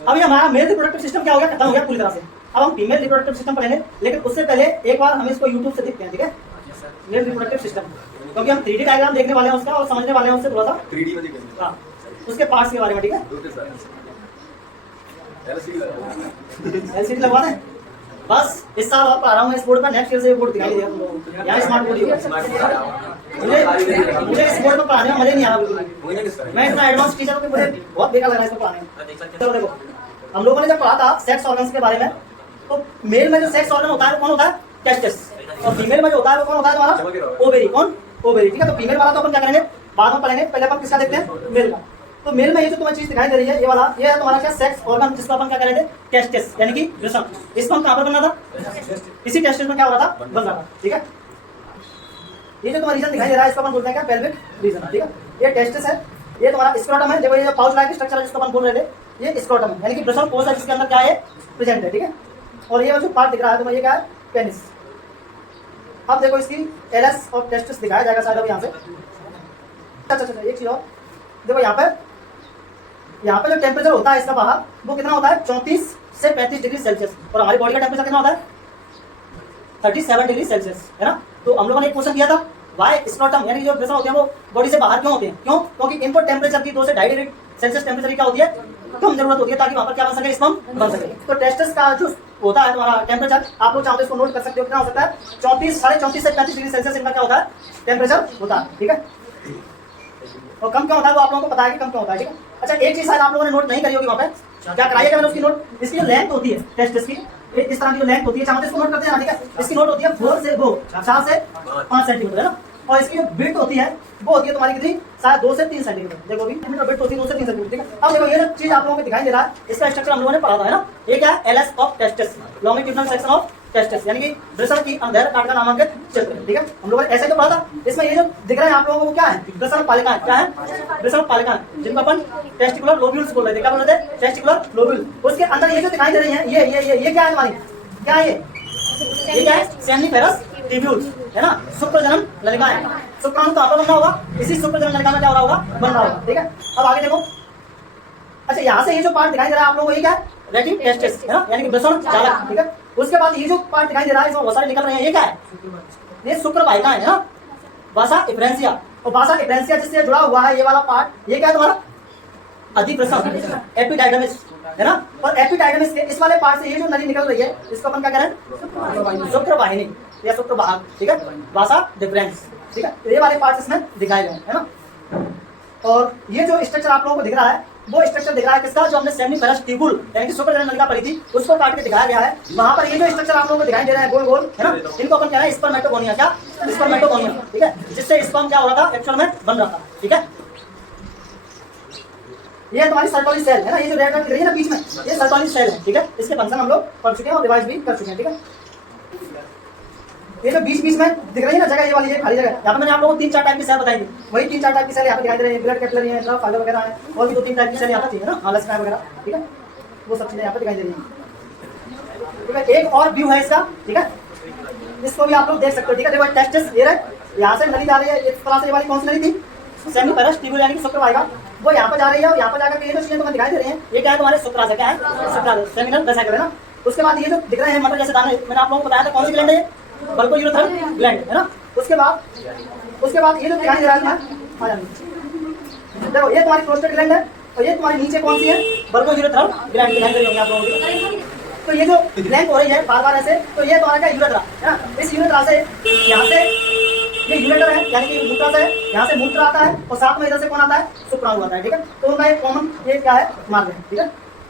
अब ये हमारा मेल रिप्रोडक्टिव सिस्टम क्या हो गया, खत्म हो गया पूरी तरह से। अब हम फीमेल रिप्रोडक्टिव सिस्टम पढ़ेंगे, लेकिन उससे पहले एक बार हम इसको यूट्यूब से देखते हैं, ठीक है, मेल रिप्रोडक्टिव सिस्टम, क्योंकि हम 3D डायग्राम देखने वाले हैं उसका और समझने वाले हैं उससे थोड़ा सा 3D में देखेंगे। हाँ, उसके पार्ट्स के बारे में, ठीक है। LCD लगवा दें बस। इस साल और पढ़ा रहा हूँ इस बोर्ड पर, नेक्स्ट ईयर से ये बोर्ड दिखाई देगा तुम लोगों को। यहाँ स्मार्ट बोर्ड ही होगा। मुझे इस बोर्ड पर पढ़ाने में मजा नहीं आ रहा बिल्कुल। मैं इतना एडवांस टीचर हूँ कि मुझे बहुत बेकार लग रहा है इसको पढ़ाने में। चलो देखो, हम लोगों ने जब पढ़ा था सेक्स ऑर्गन्स के बारे में, तो मेल में जो सेक्स ऑर्गन होता है वो कौन होता है, टेस्टिस, और फीमेल में जो होता है वो कौन होता है तुम्हारा, ओवेरी। कौन, ओवेरी, ठीक है। तो फीमेल वाला तो अपन क्या करेंगे बाद में पढ़ेंगे, पहले अपन किसका देखते हैं, मेल का। तो मेल में ये जो तुम्हें चीज दिखाई दे रही है, ये वाला, ये है तुम्हारा क्या, सेक्स ऑर्गन, जिसको अपन क्या कह रहे थे, टेस्टिस, यानी कि वृषण। इसको हम कहां पर बनना था, इसी टेस्टिस में क्या हो रहा था, बन रहा था, ठीक है। ये जो तुम्हारा रीजन दिखाई दे रहा है इसको अपन बोलते हैं क्या, पेल्विक रीजन, ठीक है। ये टेस्टिस है, ये तुम्हारा स्क्रोटम है। देखो ये जो पाउच लाइक स्ट्रक्चर है जिसको अपन बोल रहे थे, ये स्क्रोटम है, यानी कि वृषण कोश है जिसके अंदर क्या है, प्रेजेंट है, ठीक है। और ये जो पार्ट दिख रहा है तुम्हें, ये क्या है, पेनिस। अब देखो इसकी एलएस और टेस्टिस दिखाया जाएगा शायद अब यहाँ से। अच्छा, एक चीज और देखो, यहाँ पे जो टेम्परेचर होता है इसका बाहर, वो कितना होता है, 34 से 35 डिग्री सेल्सियस, और हमारी बॉडी का टेम्परेचर कितना होता है, 37 डिग्री सेल्सियस, है ना। तो हम लोगों ने एक क्वेश्चन किया था, वाई स्क्रोटम, यानी जो वृषण होते हैं वो बॉडी से बाहर क्यों होते हैं, क्यों, क्योंकि इनको टेम्परेचर की 2 से 2.5 डिग्री सेल्सियस टेम्परेचर की क्या होती है, कम जरूरत होती है, ताकि वहां पर क्या बन सके, स्पर्म बन सके। तो टेस्टिस का जो होता है तुम्हारा टेम्परेचर, आप लोग चाहो तो इसको नोट कर सकते हो, कितना हो सकता है, 34 से 35 डिग्री सेल्सियस इनका क्या होता है, टेम्परेचर होता है, ठीक है। और कम क्या होता है वो आप लोगों को पता है कि कम क्या होता है, ठीक है। अच्छा, एक चीज शायद आप लोगों ने नोट नहीं करी होगी वहाँ पे, क्या कराइएगा मैंने उसकी नोट, इसकी जो लेंथ होती है टेस्टिस की, इस तरह की जो लेंथ होती है, चाहते इसको नोट करते हैं, ठीक है। इसकी नोट होती है 4 से 5 सेंटीमीटर, है ना। और इसकी जो बिट होती है वो होती है तुम्हारी कितनी, शायद 2 से 3 सेंटीमीटर। देखो भी बिट होती है 2 से 3 सेंटीमीटर, ठीक है। अब देखो ये जो चीज आप लोगों को दिखाई दे रहा है, इसका स्ट्रक्चर हम लोगों ने पढ़ा था, है ना। ये क्या है, LS of testis, longitudinal section of testis, यानी कि वृषण की अंदर काटका नामक क्षेत्र, ठीक है। हम लोगों ने ऐसे तो पढ़ा था। इसमें ये जो दिख रहा है आप लोगों को, क्या है, वृषण पालिका है, क्या है, वृषण पालिका, जिनको अपन टेस्टिकुलर लोब्यूल्स बोल रहे थे, क्या बोल रहे थे, टेस्टिकुलर लोब्यूल। उसके अंदर ये जो दिखाई दे रही है, ये क्या है तुम्हारी, क्या है ये क्या है, सेमिनिफेरस ट्यूब्यूल्स, है ना, शुक्रजनन नलिकाएं। शुक्राणु कहां पर बन रहा होगा, इसी शुक्रजनन नलिका में क्या हो रहा होगा, बन रहा होगा, ठीक है। अब आगे देखो, अच्छा यहाँ से ये जो पार्ट दिखाई दे रहा है आप लोगों को, ये क्या है, रेटिन टेस्टिस, है ना, यानी कि वृषण जालक, ठीक है। उसके बाद ये जो पार्ट दिखाई दे रहा है, इसमें बहुत सारे निकल रहे हैं, ये क्या है, ये शुक्र वाहिकाएं, है ना, वासा इफ्रेंसिया। और वासा इफ्रेंसिया जिससे जुड़ा हुआ है ये वाला पार्ट, ये क्या है तुम्हारा, अधिवृषण, एपिडाइडमिस, है ना। और एपिडाइडमिस के इस वाले पार्ट से ये जो नली निकल रही है, इसको अपन क्या कह रहे हैं, शुक्र वाहिनी या शुक्र वाहक, ठीक है, वासा डिफरेंस, ठीक है। ये वाले पार्ट इसमें दिखाए गए, है ना। और ये जो स्ट्रक्चर आप लोगों को दिख रहा है, वो स्ट्रक्चर दिख रहा है किसका, जो हमने सेमिनिफेरस ट्यूब्यूल यानी कि शुक्रजनन नलिका पढ़ी थी, उसको काट के दिखाया गया है। वहां पर ये जो स्ट्रक्चर आप लोगों को दिखाई दे रहा है गोल गोल, है ना, इनको अपन कह रहे हैं स्पर्मेटोगोनिया, क्या, स्पर्मेटोगोनिया, ठीक है, जिससे स्पर्म क्या हो रहा था, एक्चुअल में बन रहा था, ठीक है। ये तुम्हारी सर्टोली सेल, है ना, ये जो रेड दिख रही है ना बीच में, ये सर्टोली सेल है, ठीक है। इसके फंक्शन हम लोग पढ़ चुके हैं और रिवाइज भी कर चुके हैं, ठीक है। ये जो बीच में दिख रही है ना जगह, ये वाली ये खाली जगह, यहाँ पे मैंने आप लोगों को 3-4 टाइप की सेल बताई थी, वही 3-4 टाइप की सेल यहाँ पे दिखाई दे रही है, ब्लड कैपिलरी है, ड्रग फाइबर वगैरह है, और भी 2-3 टाइप की सेल यहाँ पे थी, है ना, हालस्टाइन वगैरह, ठीक है, वो सब चीजें यहाँ पे दिखाई दे रही है, ठीक है। एक और व्यू है इसका, ठीक है, इसको भी आप लोग देख सकते हो, ठीक है। देखो टेस्टिस, ये रहे, यहाँ से नली जा रही है, इस तरह से ये वाली कौन सी नली थी, सेमिनिफेरस ट्यूब्यूल यानी कि शुक्र वाहिका, वो यहाँ पर जा रही है, और यहाँ पर जाकर ये जो चीजें तुम्हें दिखाई दे रही है, ये क्या है, तुम्हारे शुक्राशय, क्या है, शुक्राशय, सेमिनल वेसिकल, है ना। उसके बाद ये जो दिख रहे हैं मटर जैसे दाने, मैंने आप लोगों को बताया था कौन सी ग्लैंड है, बल्बोयूरेथ्रल ग्लैंड, है ना। उसके बाद ये जो दिखाई दे रहा है, देखो ये तुम्हारी प्रोस्टेट ग्लैंड है, और ये तुम्हारी नीचे कौन सी है, बल्बोयूरेथ्रल ग्लैंड दिखाई दे रही होगी आप लोगों को। तो ये जो ग्लैंड हो रही है बार बार ऐसे, तो ये तुम्हारा क्या, यूरेथ्रा, है ना। इस यूरेथ्रा से यहाँ से ये यूरेटर है, यानी कि मूत्राशय है, यहाँ से मूत्र आता है, और साथ में इधर से कौन आता है, शुक्राणु आता है, ठीक है। तो उनका एक कॉमन ये क्या है, मार्ग है, ठीक है।